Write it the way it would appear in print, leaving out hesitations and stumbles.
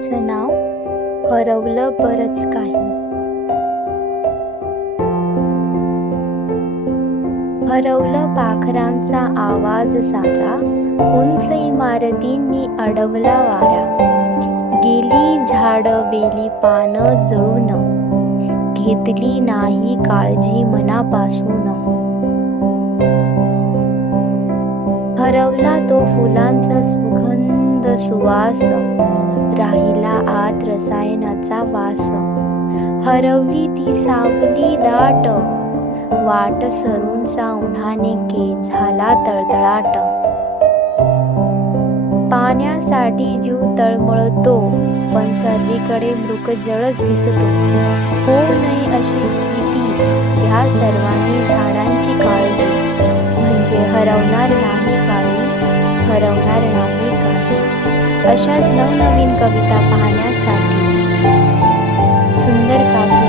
कवितेचं नाव हरवलं बरंच काही. हरवलं पाखरांचा आवाज सारा, उंच इमारतींनी अडवला वारा. गेली झाडं वेली पानं जळून, घेतली नाही काळजी मनापासून. हरवला तो फुलांचा सुगंध सुवास, राहिला आत रसायनाचा वास. हरवली ती सावली दाट, वाट सरूनचा उन्हाने झाला तळतळाट. पाण्यासाठी जीव तळमळतो, पण सर्वीकडे मृगजळच दिसतो. होऊ नये अशी स्थिती, ह्या सर्वांनी झाडांची काळजी. म्हणजे हरवणार नाही काही, हरवणार नाही काही. अशाच नवनवीन कविता पाहण्यासाठी सुंदर काव्य